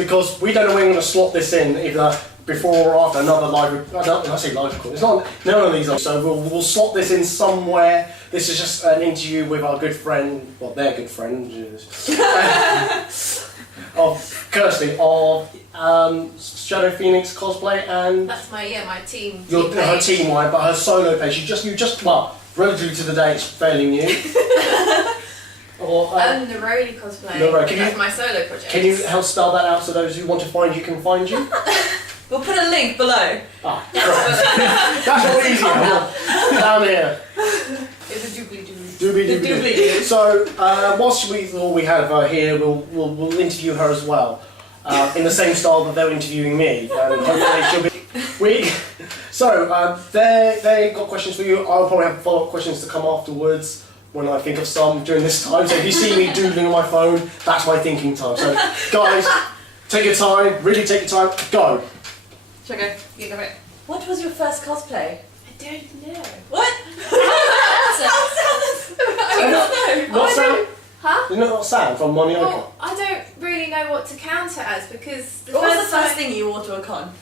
because we don't know when we're going to slot this in, either before or after another live. I say live recording. It's not. None of these are. So we'll slot this in somewhere. This is just an interview with our good friend, well, their good friend, of Kirsty of ShadowPhoenixCosplay, and that's my team. Her team, right? But her solo page. You just relatively to the day, it's fairly new. Or Neroli cosplay. Neroli. That's my solo project. Can you help spell that out so those who want to find you can find you? We'll put a link below. Ah, right. That's all easier. Down here. It's a doobly-doo. Doobly-doo. So, whilst we have her here, we'll interview her as well. In the same style that they're interviewing me. And hopefully she'll be... So, they got questions for you. I'll probably have follow-up questions to come afterwards when I think of some during this time. So if you see me doodling on my phone, that's my thinking time. So, guys, take your time. Really take your time. Go. Shall I go? You go it. What was your first cosplay? I don't know. What? What sound? Huh? You know what sound from Monioka? Well, I don't really know what to count it as because What was the first thing you wore to a con?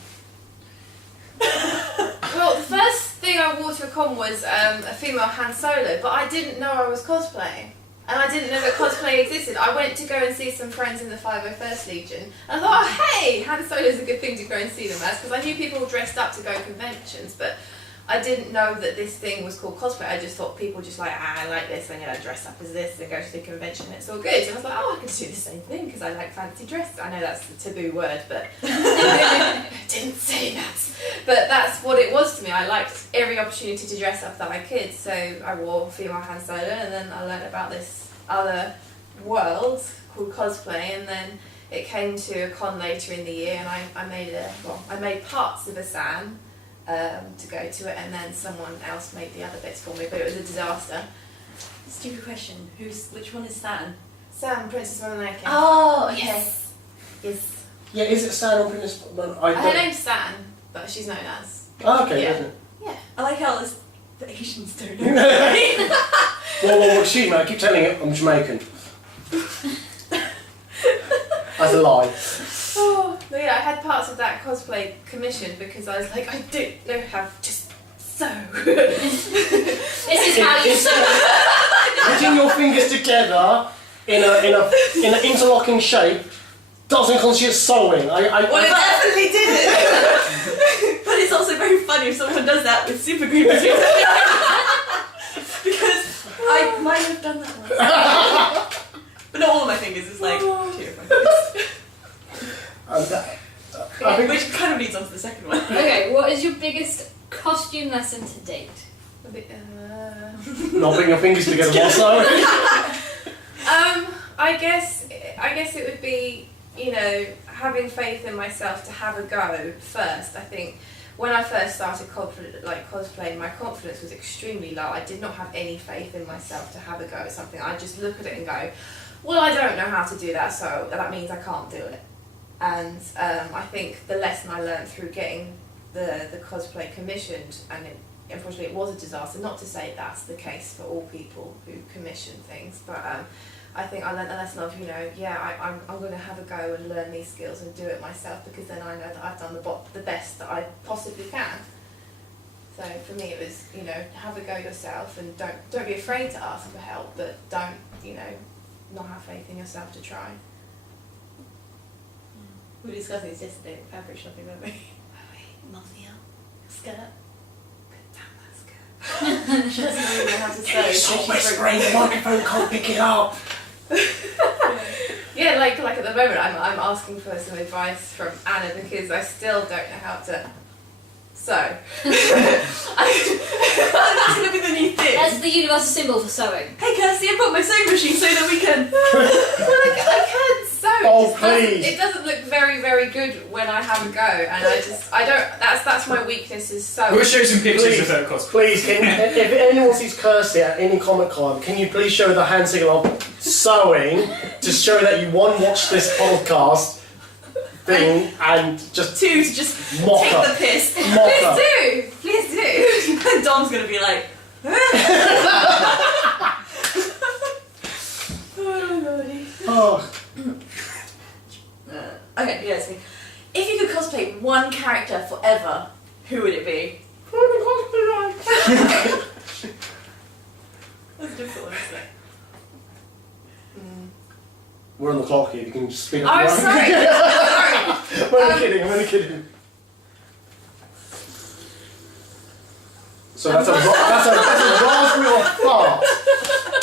Well, the first thing I wore to a con was a female Han Solo, but I didn't know I was cosplaying. And I didn't know that cosplay existed. I went to go and see some friends in the 501st Legion, and I thought, oh, hey, Han Solo is a good thing to go and see them as, because I knew people dressed up to go to conventions, but I didn't know that this thing was called cosplay. I just thought people just like, I like this, I'm going to dress up as this and go to the convention, it's all good. And I was like, oh, I could do the same thing because I like fancy dress. I know that's the taboo word, but I didn't say that. But that's what it was to me. I liked every opportunity to dress up that I could, so I wore female Han Solo, and then I learned about this other world called cosplay, and then it came to a con later in the year, and I made parts of a San, to go to it, and then someone else made the other bits for me, but it was a disaster. Stupid question. Which one is San? San, Princess Mononoke. Oh, okay. Yes. Yeah, is it San or Princess? Her name's San, but she's known as. Oh, okay, Yeah. isn't it? Yeah. I like how the Asians don't know. Well, excuse me, I keep telling you, I'm Jamaican. That's a lie. Oh, no, yeah, I had parts of that cosplay commissioned because I was like, I don't know how to just sew. This is how you sew. Putting your fingers together in an interlocking shape doesn't constitute sewing. Well, it definitely didn't. But it's also very funny if someone does that with super glue between because I might have done that once. But not all of my fingers, it's like 2 of my fingers. Which kind of leads on to the second one. Okay, what is your biggest costume lesson to date? Not putting your fingers together while sewing. I guess it would be, having faith in myself to have a go first. I think when I first started cosplaying, my confidence was extremely low. I did not have any faith in myself to have a go at something. I just look at it and go, well, I don't know how to do that, so that means I can't do it. And I think the lesson I learned through getting the cosplay commissioned, and unfortunately it was a disaster, not to say that's the case for all people who commission things, but I think I learned the lesson of, I'm going to have a go and learn these skills and do it myself, because then I know that I've done the best that I possibly can. So for me it was, have a go yourself, and don't be afraid to ask for help, but don't, not have faith in yourself to try. We were discussing this yesterday at fabric shopping, weren't we? Mafia skirt. Damn, she doesn't really know how to sew. Stop whispering, the microphone can't pick it up. Yeah, like at the moment I'm asking for some advice from Anna because I still don't know how to sew. That's going to be the new thing. That's the universal symbol for sewing. Hey Kirsty, I brought my sewing machine so that we can... I can sew. Oh, please. It doesn't look very, very good when I have a go, and I don't. That's my weakness is sewing. We'll show some pictures of her cosplay. Please, if anyone sees Kirsty at any Comic Con, can you please show the hand signal of sewing to show that you watch this podcast thing, and just Two, to just mock take her. the piss. Mock her. Please do. And Dom's going to be like... Oh lordy. Oh. Okay, yes. If you could cosplay one character forever, who would it be? That's difficult, isn't it? We're on the clock here. You can just speak up. I'm your sorry. mind. Sorry. I'm only kidding. I'm only kidding. So that's a raspberry or a fart.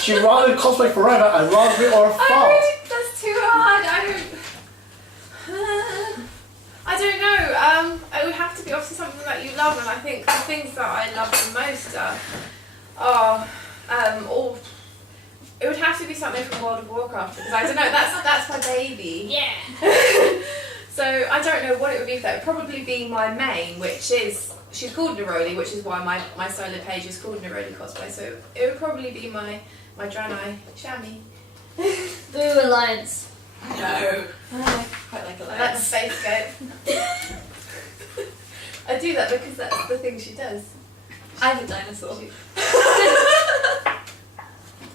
She'd rather cosplay forever a raspberry or a fart. That's too hard. I don't know. It would have to be obviously something that you love, and I think the things that I love the most are, all. It would have to be something from World of Warcraft because I don't know. That's my baby. Yeah. So I don't know what it would be. That would probably be my main, which is she's called Neroli, which is why my solo page is called Neroli Cosplay. So it would probably be my Draenei Shami. Boo Alliance. No. I quite like That's Alliance. Space Goat. I do that because that's the thing she does. I'm a dinosaur.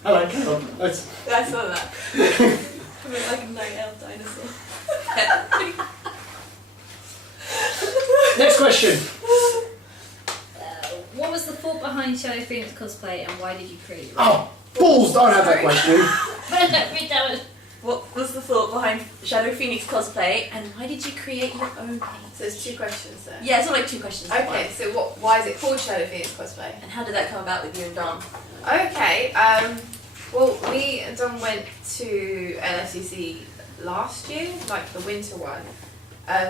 Hello, come on. Let's... I saw that. I look like a night-elf dinosaur. Next question. What was the thought behind Shadow Phoenix Cosplay and why did you create it? Oh, balls! Don't have that question. Read that one. What was the thought behind Shadow Phoenix Cosplay, and why did you create your own page? So there's two questions there. Yeah, it's not like two questions. Okay, so why is it called Shadow Phoenix Cosplay? And how did that come about with you and Dom? Okay, well, me and Dom went to LFCC last year, like the winter one.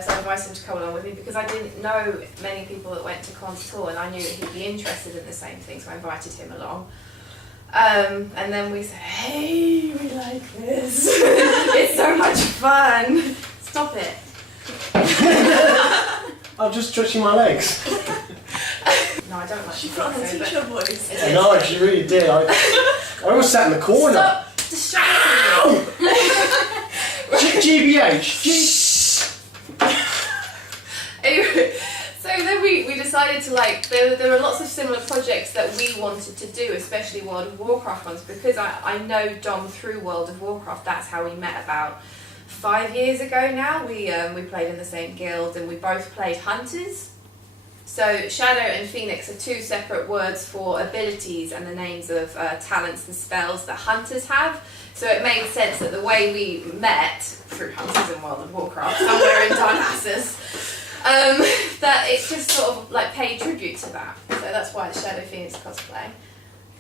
So I invited him to come along with me because I didn't know many people that went to cons at all, and I knew that he'd be interested in the same thing, so I invited him along. And then we said, hey, we like this. It's so much fun. Stop it. I'm just stretching my legs. No, I don't like She to got her say so, teacher voice. but- I know, she really did. I almost sat in the corner. Stop distracting me. GBH. Anyway, so then we decided to there were lots of similar projects that we wanted to do, especially World of Warcraft ones, because I know Dom through World of Warcraft. That's how we met about 5 years ago now. We played in the same guild and we both played hunters. So Shadow and Phoenix are two separate words for abilities and the names of talents and spells that hunters have. So it made sense that the way we met through hunters in World of Warcraft, somewhere in Darnassus, that it just sort of like paid tribute to that. So that's why it's Shadow Phoenix Cosplay.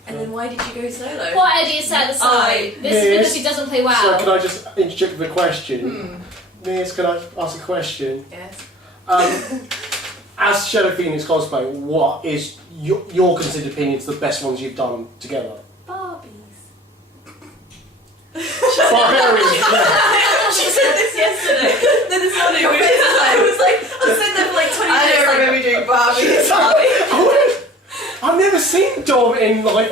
And then why did you go solo? What Eddie set aside? This is because he doesn't play WoW. So can I just interject with a question? Yes, can I ask a question? Yes. As Shadow Phoenix Cosplay, what is your considered opinions the best ones you've done together? Barbies. Barbarians. Yeah. She said this yesterday. Then this morning we was like, I said there for like 20 minutes. I don't remember doing Barbies. I've never seen Dom in like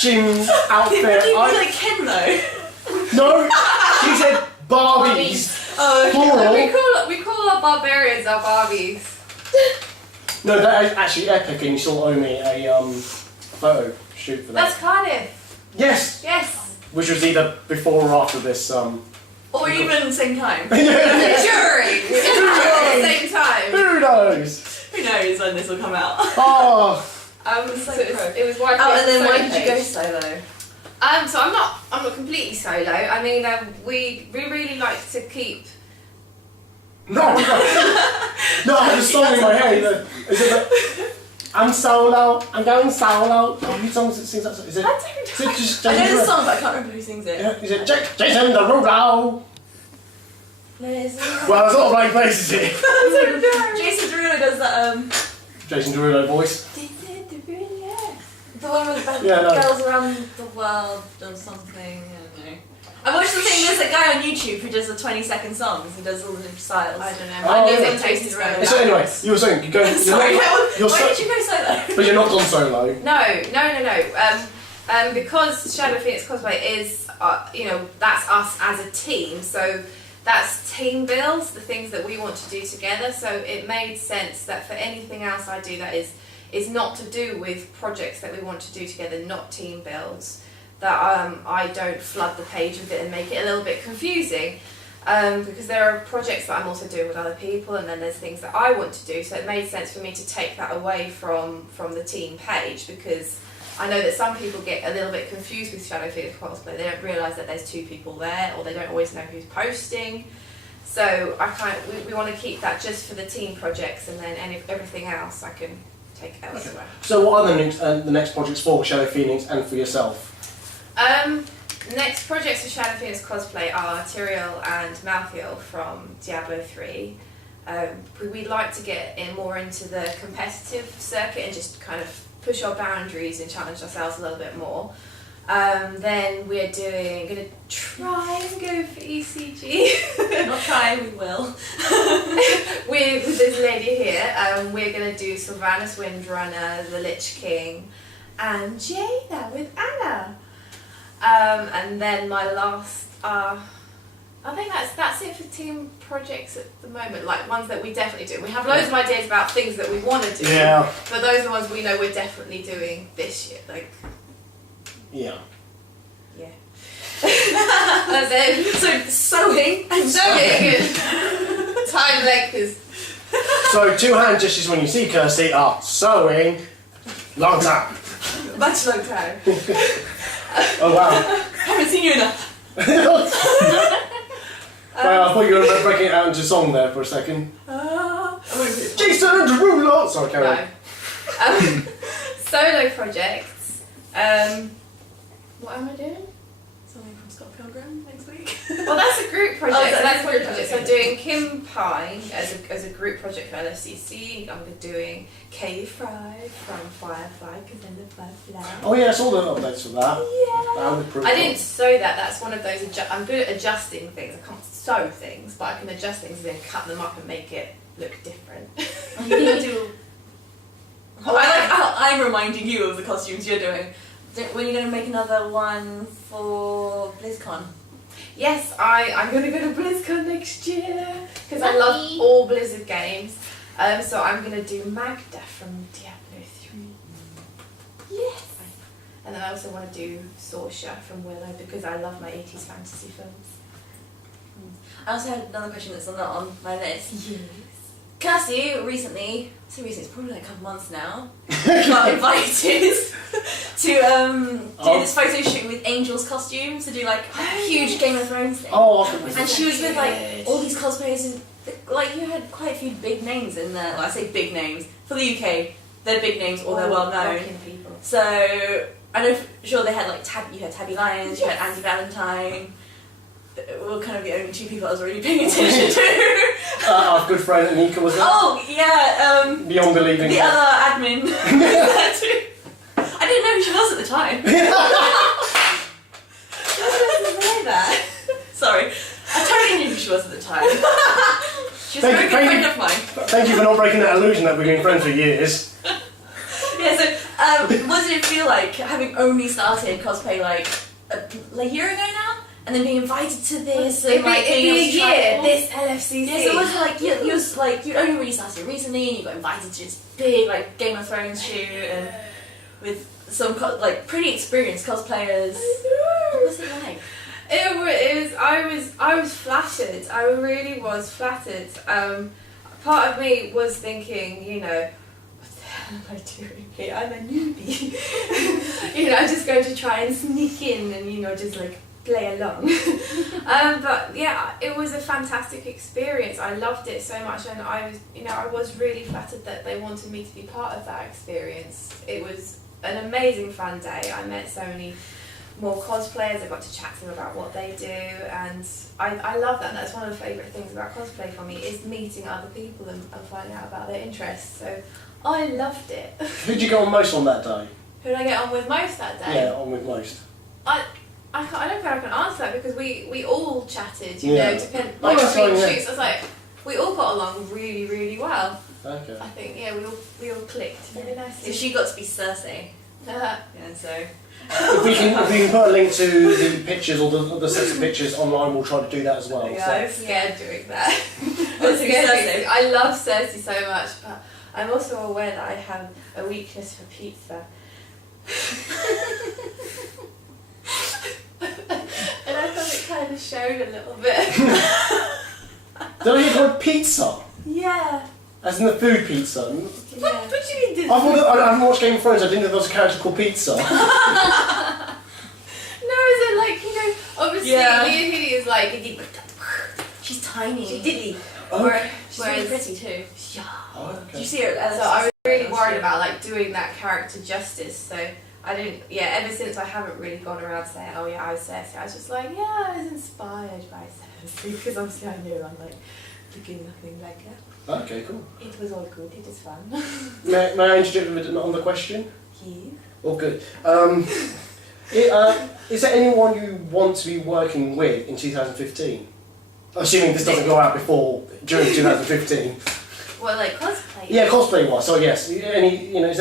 Jim's outfit. Did you be like Ken though? No, she said Barbies. Oh, Plural. We call our barbarians our Barbies. No, that is actually epic, and you still owe me a photo shoot for that. That's Cardiff. Yes, Yes. which was either before or after this. or even same time. During. At the same time. Who knows? Who knows when this will come out? Oh, So it was why. Oh, and then why did you go page. solo? So I'm not completely solo. I mean, we really like to keep. no, no, I have a song in my head. Is it like, I'm solo, I'm going solo. Who songs it sings that song? Is it just I know Jason the Derulo? song, but I can't remember who sings it. Yeah, is it Jason Derulo? Well, there's a lot of blank faces here. Jason Derulo does that. Jason Derulo voice. The one with the Yeah, no. girls around the world or something. I don't know. I watched the thing. There's a guy on YouTube who does the 20-second songs. He does all the different styles. I don't know. Oh, My yeah. music taste is relevant. So anyway, you were saying you're going. Sorry, you're why did you go solo? But you're not on solo. No. Because Shadow Phoenix Cosplay is, that's us as a team. So that's team builds, the things that we want to do together. So it made sense that for anything else I do that is not to do with projects that we want to do together, not team builds, that I don't flood the page with it and make it a little bit confusing. because there are projects that I'm also doing with other people, and then there's things that I want to do, so it made sense for me to take that away from the team page, because I know that some people get a little bit confused with ShadowPhoenixCosplay. They don't realise that there's 2 people there, or they don't always know who's posting. So we want to keep that just for the team projects, and then everything else I can take elsewhere. So what are the next projects for Shadow Phoenix and for yourself? Next projects for ShadowPhoenixCosplay are Tyrael and Malthael from Diablo 3. We'd like to get more into the competitive circuit and just kind of push our boundaries and challenge ourselves a little bit more. Then we're going to try and go for ECG. Not try, we will. with this lady here, we're going to do Sylvanas Windrunner, the Lich King, and Jaina with Anna. And then my last, I think that's it for team projects at the moment, like ones that we definitely do. We have loads of ideas about things that we want to do, but those are the ones we know we're definitely doing this year. Like, yeah. That's it. So sewing and time length is. So 2 hand gestures when you see Kirsty are sewing, long time. Much long time. Oh wow. haven't seen you enough. Well, I thought you were breaking it out into song there for a second. Jason Derulo! Sorry, carry on. Solo projects. What am I doing? Something from Scott Pilgrim next week. Well, that's a group project. Oh, So that's a group okay. project. So I'm doing Kim Pine as a group project for LFCC. I'm doing Katie Fry from Firefly, because I'm the Firefly. Oh yeah, I saw the updates for that. Yeah. That would I didn't sew that. That's one of those. I'm good at adjusting things. I can't sew things, but I can adjust things and then cut them up and make it look different. You need to do. I like how I'm reminding you of the costumes you're doing. When are you going to make another one for BlizzCon? Yes, I'm going to go to BlizzCon next year because I love all Blizzard games. So I'm going to do Magda from Diablo 3. Yes. And then I also want to do Sorsha from Willow because I love my 80s fantasy films. I also had another question that's not on my list. Yes. Kirsty recently, it's probably like a couple months now, got invited to do this photo shoot with Angel's costumes to do like a huge Game of Thrones thing. Oh, and she was with like all these cosplayers and like you had quite a few big names in there. Well, I say big names for the UK, they're big names or they're well known. People. So I know for sure they had like you had Tabby Lyons, you had Andy Valentine. Were kind of the only 2 people I was really paying attention to. Our good friend Anika was there. Oh yeah, Beyond believing. the other admin. There too. I didn't know who she was at the time. That. Sorry, I totally knew who she was at the time. She's a very good friend of mine. Thank you for not breaking that illusion that we've been friends for years. Yeah. So, what did it feel like having only started cosplay like a year ago now? And then being invited to this, and like being able to try this LFCC. Yeah, so it wasn't like you was like you only really started recently, and you got invited to this big like Game of Thrones shoot, and with some like pretty experienced cosplayers. What was it like? It was. I was flattered. I really was flattered. Part of me was thinking, what the hell am I doing here? I'm a newbie. I'm just going to try and sneak in and just like play along. But yeah, it was a fantastic experience. I loved it so much, and I was really flattered that they wanted me to be part of that experience. It was an amazing fun day. I met so many more cosplayers. I got to chat to them about what they do, and I love that. That's one of the favourite things about cosplay for me, is meeting other people and finding out about their interests. So I loved it. Who'd you get on most on that day? Who did I get on with most that day? Yeah, on with most. I don't think I can answer that because we all chatted, Yeah. between that's fine, yeah. shoots. I was like, we all got along really, really well. Okay. I think, we all clicked really So nicely. she got to be Cersei. Uh, Yeah, so. If we can put a link to the pictures or the sets of pictures online, we'll try to do that as well. yeah, So. I'm scared doing that. What's Cersei? I love Cersei so much, but I'm also aware that I have a weakness for pizza. And I thought it kind of showed a little bit. Did I hear called pizza? Yeah. As in the food pizza? What do you mean did I haven't watched Game of Thrones, I didn't know there was a character called Pizza. No, is it like, you know, obviously Yeah. Leah Headey is like, She's tiny. she's diddly. She's really pretty too. Oh, Did okay. you see her? So I was really worried about like doing that character justice. So I didn't. Yeah, ever since I haven't really gone around saying, "Oh yeah, I was Cersei." I was just like, "Yeah, I was inspired by Cersei," because obviously I knew I'm like looking nothing like her. Okay, cool. It was all good. It was fun. May I interject on the question? Yeah. Oh, good. Is there anyone you want to be working with in 2015? Assuming this doesn't go out during 2015. Well, like cosplay. Yeah, cosplay wise. So yes, is there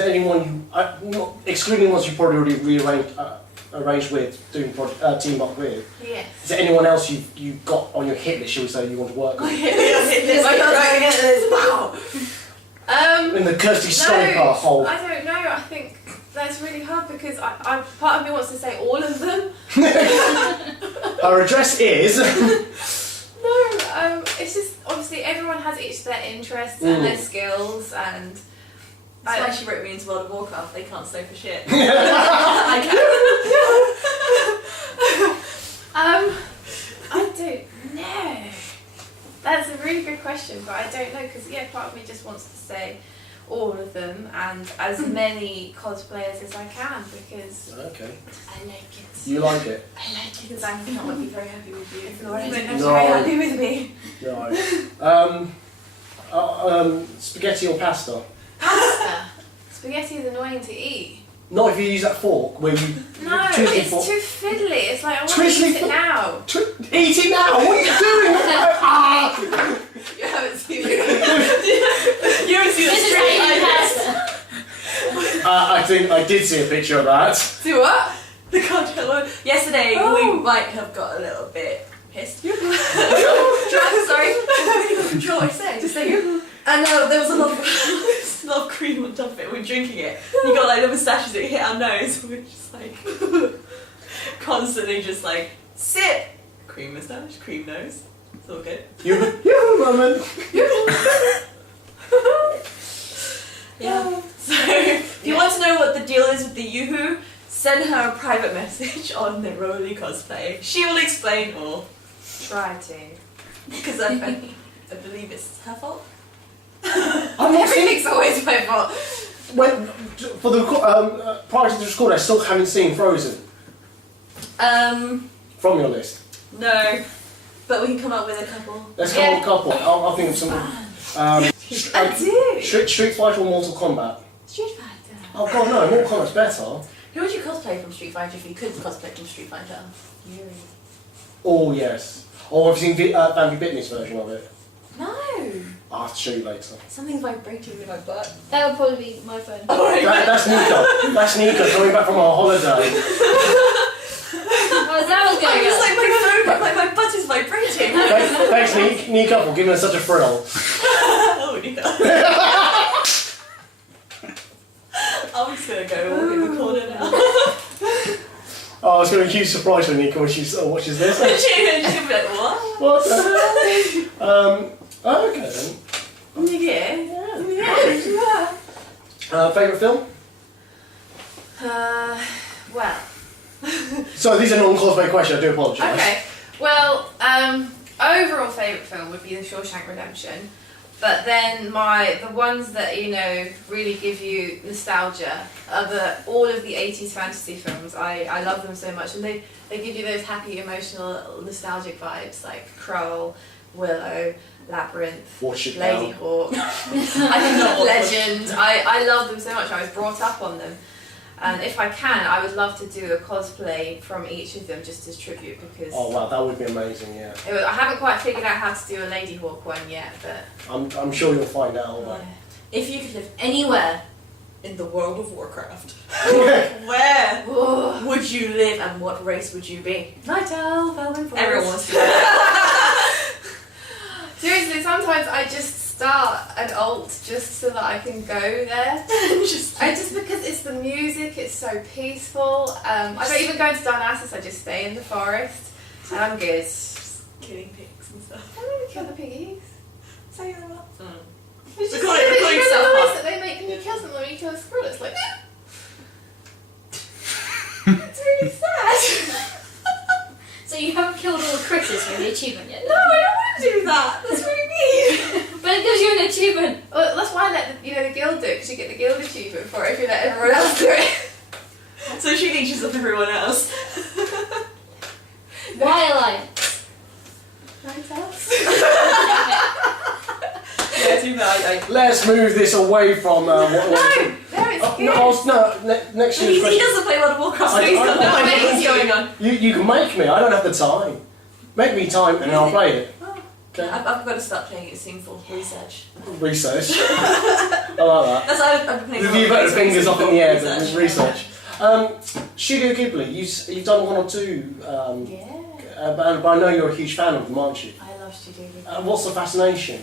anyone you, not excluding ones you probably already arranged with, doing team up with? Yes. Is there anyone else you've got on your hit list? Shall we say you want to work with? Wow. In the Kirsty Stomper hole. I don't know. I think that's really hard because I part of me wants to say all of them. Her address is. No, it's just obviously everyone has each their interests and their skills, and That's why she wrote me into World of Warcraft. They can't stay for shit. I don't know. That's a really good question, but I don't know because part of me just wants to say all of them and as many cosplayers as I can because Okay. I like it. You like it? I like it. Because I'm not be very happy with you. If Laura's No. not very happy with me. No. Spaghetti or pasta? Pasta. Spaghetti is annoying to eat. Not if you use that fork where you. No, twisty it's fork. too fiddly. It's like I want to Twisty eat it fork. now. Eat it now! What are you doing? You haven't seen it. You haven't seen This is how you eat pasta. I think I did see a picture of that. Do what? The content one. Yesterday Oh. we might have got a little bit pissed. Sorry. What say? Just say you. And there was a lot of cream on top of it. We were drinking it. You got like the moustaches that hit our nose. We were just like constantly just like sip. Cream moustache, cream nose. It's all good. You woman. Yeah. So if you want to know what the deal is with the Yoo-hoo, send her a private message on Neroli Cosplay. She will explain all. Try to. Because I believe it's her fault. Everything's always my fault. For the prior to the record, I still haven't seen Frozen from your list. No. But we can come up with a couple. Let's come up with a couple. I'll think of some. I do. Street Fighter or Mortal Kombat? Street Fighter. Oh god, no, Mortal Kombat's better. Who would you cosplay from Street Fighter if you could cosplay from Street Fighter? Yuri. Oh yes. Oh, I've seen Bambi Bitney's version of it. No. I'll have to show you later. Something's vibrating in my butt. That would probably be my phone. That's Nika. That's Nika coming back from our holiday. Oh, that was going It's on. like my phone, like my butt is vibrating. Thanks, Nika, for giving us such a thrill. Oh, Nika. I'm just gonna go walk in the corner now. Oh, it's going to be a huge surprise for Nika when she watches this. She's gonna be like, what? What the? Okay then. Yeah. Favourite film? Well. So these are non-cosplay questions, I do apologise. Okay. Well, overall favourite film would be The Shawshank Redemption. But then the ones that, really give you nostalgia are all of the 80s fantasy films. I love them so much and they give you those happy, emotional, nostalgic vibes like Krull, Willow, Labyrinth, Watch it Lady now. Hawk, Legend. I love them so much. I was brought up on them. And if I can, I would love to do a cosplay from each of them just as tribute because Oh wow, that would be amazing, yeah. I haven't quite figured out how to do a Lady Hawk one yet, but I'm sure you'll find out. yeah. If you could live anywhere in the world of Warcraft, where would you live and what race would you be? Night Elf, Elven Forest. Everyone wants to know. Seriously, sometimes I just start an alt just so that I can go there. just because it's the music, it's so peaceful. I don't even go into Dionysus, I just stay in the forest and I'm good. Just killing pigs and stuff. I don't really kill the piggies. Say that about. It's just Recording the noise stuff. that they make when you kill them, when you kill a squirrel, it's like it's really sad. So you haven't killed all the critters for the achievement yet? No, I don't want to do that. That's really mean. But it gives you an achievement. Well, that's why I let the guild do it, because you get the guild achievement for it if you let everyone else do it. So she leeches off everyone else. Why alliance? Right else? Yeah, too bad. Let's move this away from what. No, it's good. Next He year's question. doesn't play World of Warcraft, so I- he's got I- no I- idea what's going on. You can make me. I don't have the time. Make me time, and then I'll play it. Okay. I've got to start playing it soon for research. Research. I like that. That's why I've been playing With you put the fingers up in the air, but research. with research. Studio Ghibli, you've done one or two, Yeah. but I know you're a huge fan of them, aren't you? I love Studio Ghibli. What's the fascination?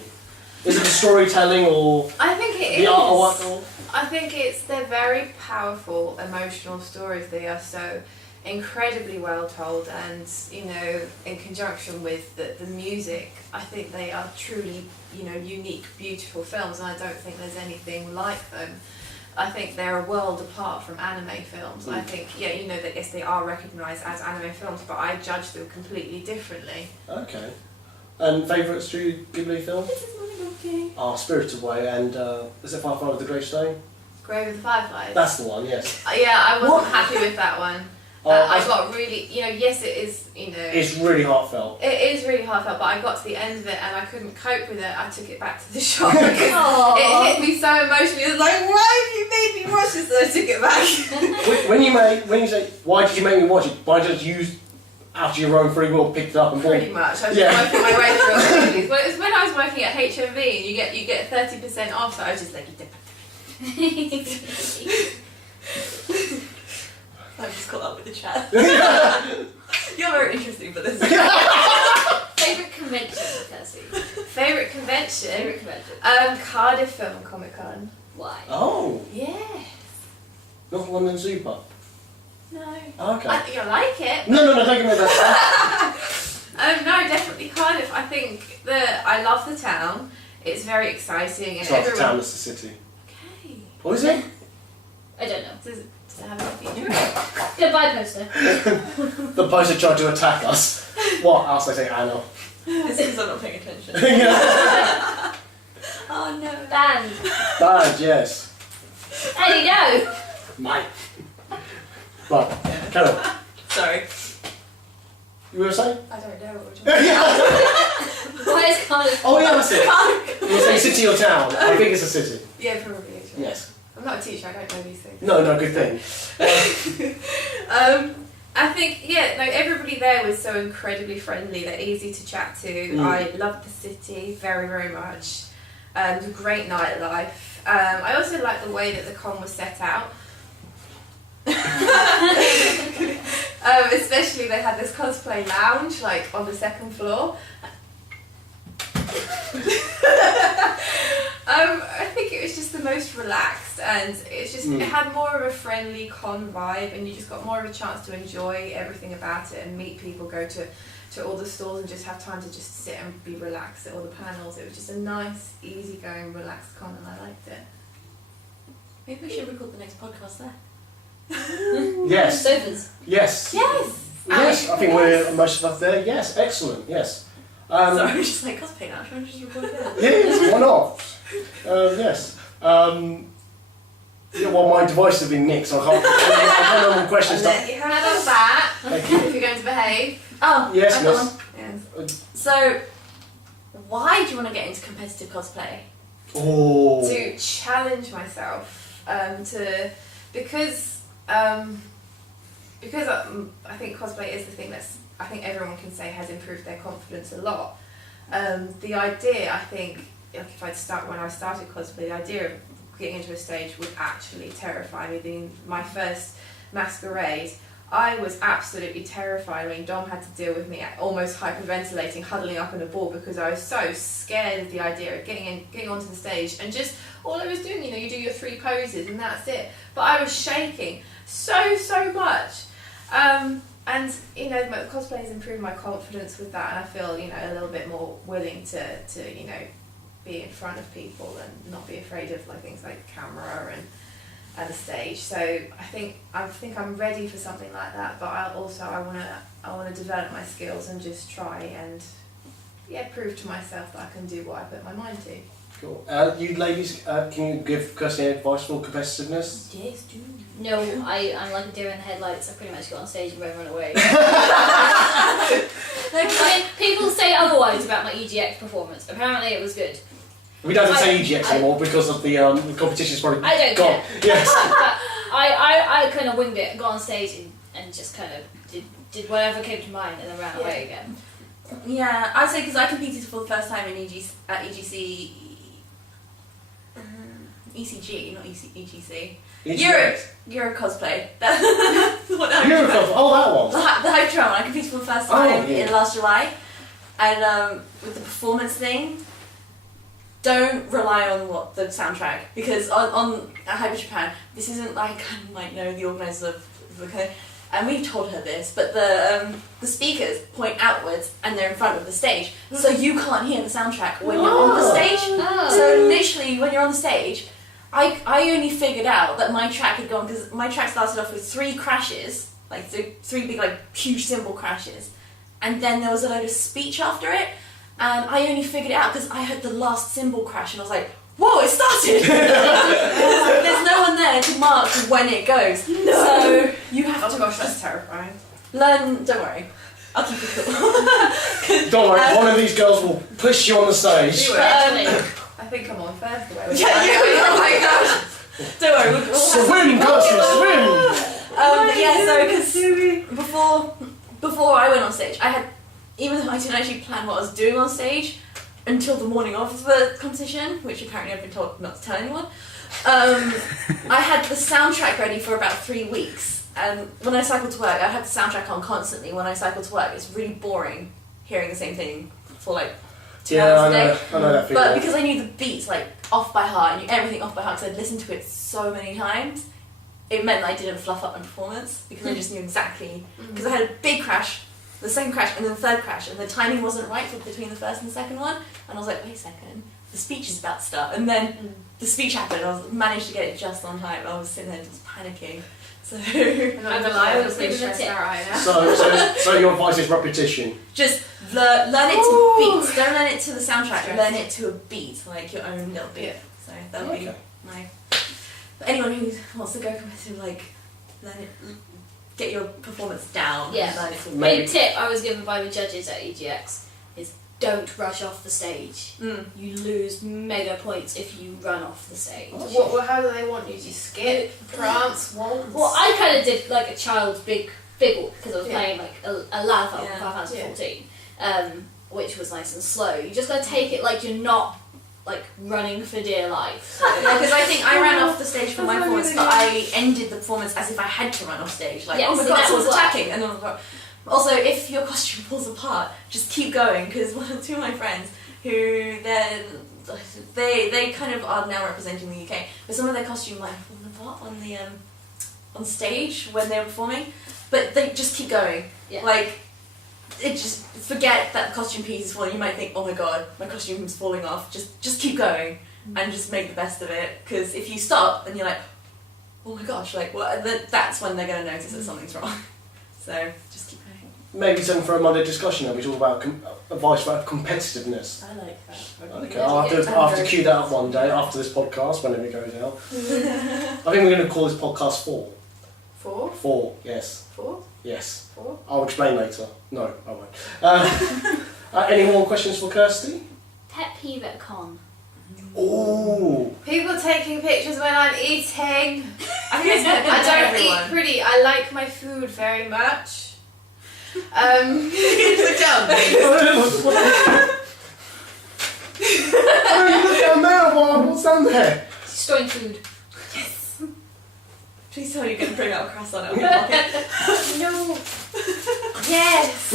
Is it the storytelling or I think it the is. artwork? Or? I think they're very powerful, emotional stories. They are so incredibly well told, and in conjunction with the music, I think they are truly, unique, beautiful films, and I don't think there's anything like them. I think they're a world apart from anime films. I think, that yes, they are recognised as anime films, but I judge them completely differently. Okay. And favourite Studio Ghibli film? This is Monogatari. Spirited Away, and is it Firefly with the Grey Stone? Grave of the Fireflies. That's the one, yes. Yeah, I wasn't What? happy with that one. Oh, I got really, yes, it is, It's really heartfelt. It is really heartfelt, but I got to the end of it and I couldn't cope with it. I took it back to the shop because it hit me so emotionally. It was like, why have you made me watch this? So I took it back. when you say, why did you make me watch it? Why did you out of your own free will picked it up and bought Pretty it? much. I was Yeah. just working my way through all movies. Well, it was when I was working at HMV and you get 30% off, so I was just like, I've just caught up with the chat. You're very interesting for this. Favourite convention, Kirsty? Favourite convention? Favourite convention. Cardiff Film Comic Con. Why? Oh, Yes. North London Super. No. Okay. I think I like it. No, don't get me that. No, definitely Cardiff. I think I love the town. It's very exciting and It's not the everyone. town, it's the city. Okay. What is it? I don't know. Does it have a feature? Goodbye, poster. The poster tried to attack us. What else? I say Anna. It's because I'm not paying attention. Yeah. Oh no. Band. Bad, yes. How do you know? Mate. Right, carry on. Sorry. You were saying? I don't know what we're talking about. Why is Cardiff? Oh yeah, that's it. You were saying city or town? I think it's a city. Yeah, probably is. Right? Yes. I'm not a teacher, I don't know these things. No, good thing. I think, everybody there was so incredibly friendly. They're easy to chat to. I loved the city very, very much. Great nightlife. I also liked the way that the con was set out. Especially they had this cosplay lounge like on the second floor. I think it was just the most relaxed, and it's just it had more of a friendly con vibe, and you just got more of a chance to enjoy everything about it and meet people, go to all the stalls and just have time to just sit and be relaxed at all the panels. It was just a nice, easygoing, relaxed con, and I liked it. Maybe we should record the next podcast there. Yes. Sofas. Yes. Yes! Yes, I think we're most of us there. Yes, excellent. Yes. Sorry, I'm just like cosplay now. Should I just record it there? Yes, why not? Yes. Yeah, well, my device has been nicked, so I can't know more questions. And then you have that, Thank you. if you're going to behave. Oh, Yes, I've got yes. one. Yes. So, why do you want to get into competitive cosplay? Oh. To challenge myself, because I think cosplay is the thing I think everyone can say has improved their confidence a lot. The idea, I think, if when I started cosplay, the idea of getting into a stage would actually terrify me. My first masquerade, I was absolutely terrified when Dom had to deal with me almost hyperventilating, huddling up in a ball because I was so scared of the idea of getting onto the stage and just all I was doing, you do your 3 poses and that's it. But I was shaking so much. And my cosplay has improved my confidence with that, and I feel a little bit more willing to be in front of people and not be afraid of things like camera and the stage. So I think I'm ready for something like that. But I want to develop my skills and just try and prove to myself that I can do what I put my mind to. Cool. You ladies, can you give Kirsty any advice for competitiveness? Yes, do. No, I'm like a deer in the headlights. I pretty much got on stage and run away. People say otherwise about my EGX performance. Apparently it was good. We don't say EGX anymore because of the competition's probably I don't gone. care. Yes. But I kind of winged it, got on stage and just kind of did whatever came to mind and then ran away again. Yeah, I'd say because I competed for the first time in EGC, ECG, not EGC. Euro Cosplay. That's what Euro Cosplay. Oh, that one. The Hype Trail. I competed for the first time in last July, and with the performance thing, don't rely on what the soundtrack, because on Hyper Japan, this isn't the organisers of the kind of, and we've told her this, but the speakers point outwards and they're in front of the stage, so you can't hear the soundtrack when you're on the stage. Oh. So literally, when you're on the stage, I only figured out that my track had gone, because my track started off with 3 crashes, three big huge cymbal crashes, and then there was a load of speech after it, and I only figured it out because I heard the last cymbal crash and I was like, whoa, it started! There's no one there to mark when it goes. No. So you have to... Oh gosh, that's terrifying. Don't worry. I'll keep it cool. Don't worry, one of these girls will push you on the stage. I think I'm on first. Oh my gosh! Don't worry, we'll Swim, Kirsty, swim! Because before I went on stage, I had, even though I didn't actually plan what I was doing on stage until the morning of the competition, which apparently I've been told not to tell anyone, I had the soundtrack ready for about 3 weeks. And when I cycle to work, I had the soundtrack on constantly. When I cycle to work, it's really boring hearing the same thing for 2 hours a day. I know that feeling. But because I knew the beats off by heart, I knew everything off by heart because I'd listened to it so many times, it meant that I didn't fluff up my performance because I just knew exactly. Because I had a big crash, the second crash, and then the third crash, and the timing wasn't right between the first and the second one. And I was like, wait a second, the speech is about to start. And then the speech happened, and I managed to get it just on time. I was sitting there just panicking. So I'm not gonna lie, I was really stressed out right now. So your advice is repetition. Just learn it to beats. Don't learn it to the soundtrack. Learn it to a beat, your own little beat. So that'll be my. But anyone who wants to go competitive, learn it, get your performance down. Yeah. Learn it to a beat. Big tip I was given by the judges at EGX is don't rush off the stage. You lose mega points if you run off the stage. How do they want you to skip, prance, waltz? Well, I kind of did a child's big walk because I was playing a lad from Final Fantasy 14, which was nice and slow. You just gotta take it like you're not running for dear life. So. Because I think I ran off the stage for my performance, but I ended the performance as if I had to run off stage. Oh my god, someone's attacking! And then also, if your costume falls apart, just keep going, because two of my friends, who they kind of are now representing the UK, but some of their costume fallen apart on stage when they were performing, but they just keep going. Yeah. Forget that the costume piece is falling. You might think, oh my god, my costume's falling off. Just keep going and just make the best of it. Because if you stop and you're like, oh my gosh, that's when they're going to notice that something's wrong. So just keep going. Maybe something for a Monday discussion. Then we talk about advice about competitiveness. I like that. Okay, I'll have to cue that up one day after this podcast whenever it goes out. I think we're going to call this podcast 4. 4? 4, yes. 4? Yes. 4? I'll explain later. No, I won't. Any more questions for Kirsty? Pet peeve at a con. Ooh. People taking pictures when I'm eating. I think it's I don't eat pretty. I like my food very much. Sit down. Oh, you look down there. What's down there? Storing food. Yes. Please tell me you're going to bring out a croissant out of your pocket. No. Yes.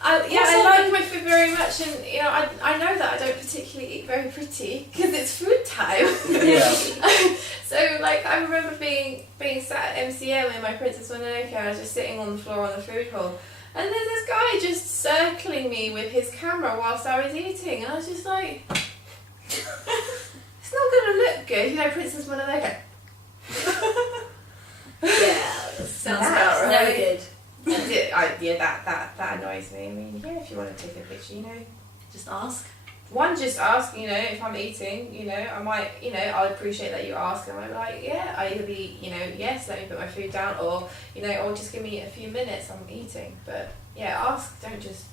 I like my food very much, and I know that I don't particularly eat very pretty because it's food time. Yeah. So like I remember being sat at MCM in my Princess Mononoke, and I was just sitting on the floor on the food hall, and there's this guy just circling me with his camera whilst I was eating, and I was just like, it's not going to look good, Princess Mononoke. Yeah, sounds That's about Never right. good. That annoys me. I mean, if you want to take a picture, Just ask. just ask, if I'm eating, I might, I'll appreciate that you ask, and I might be like, yeah, I either be, yes, let me put my food down, or, or just give me a few minutes, I'm eating. But, yeah, ask, don't just,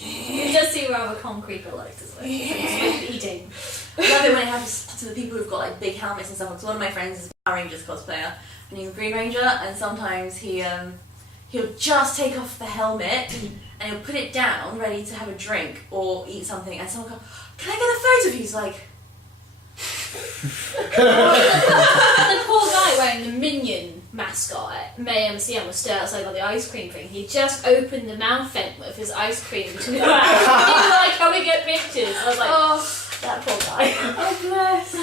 It does seem rather concrete, but like, doesn't it? With eating. I love it when it happens to the people who've got like big helmets and stuff. Because one of my friends is a Power Rangers cosplayer, and he's a Green Ranger, and sometimes he'll just take off the helmet and he'll put it down, ready to have a drink or eat something, and someone goes, "Can I get a photo of you?" He's like, The poor guy wearing the Minion mascot at May MCM was still outside on the ice cream thing. He just opened the mouth vent with his ice cream to the ground. He was like, "Can we get pictures?" I was like, oh, that poor guy. oh bless.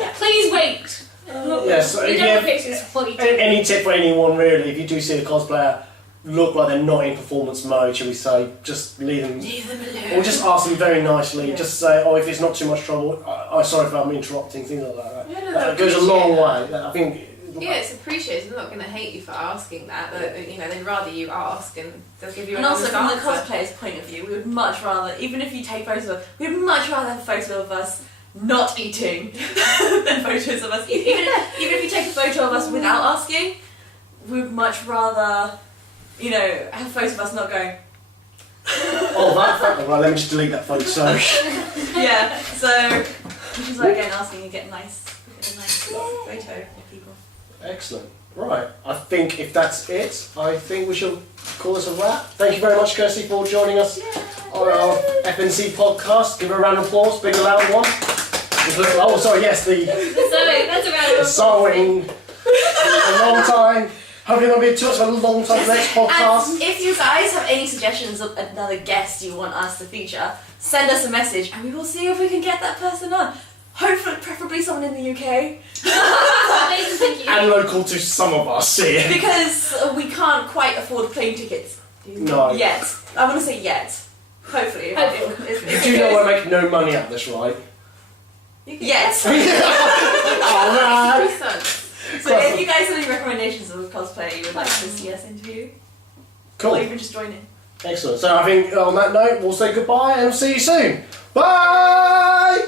Yeah, please wait. Yes, so You if don't you have have pictures for you. any tip for anyone really, if you do see a cosplayer look like they're not in performance mode, shall we say, just leave them alone. or just ask them very nicely. Yeah. Just say, if it's not too much trouble, I'm sorry if I'm interrupting, things like that. Yeah, no, That goes a long way. I think. Yeah, it's appreciated. They're not going to hate you for asking that. They'd rather you ask, and they'll give you and an also honest from the answer. cosplayer's point of view, we would much rather, even if you take photos of us, we'd much rather have a photo of us not eating than photos of us eating. Even if you take a photo of us without asking, we'd much rather, have photos of us not going. Right, let me just delete that photo. So. Yeah, so which is like again asking and get a nice photo of people. Excellent. Right, I think if that's it, I think we shall call this a wrap. Thank you very much, Kirsty, for joining us on our FNC podcast. Give her a round of applause, big loud one. Oh, sorry, yes, So that's around the sewing. A long time. Hopefully it won't be too much of a long time for the next podcast. And if you guys have any suggestions of another guest you want us to feature, send us a message and we will see if we can get that person on. Hopefully, preferably someone in the UK. Amazing, thank you. And local to some of us here. Because we can't quite afford plane tickets. No. Yet. I want to say yet. Hopefully. You do know I make no money out of this, right? Yet. Oh man! So if you guys have any recommendations of cosplay you would like to see us interview, Cool. or even just join in. Excellent. So I think on that note, we'll say goodbye and see you soon. Bye!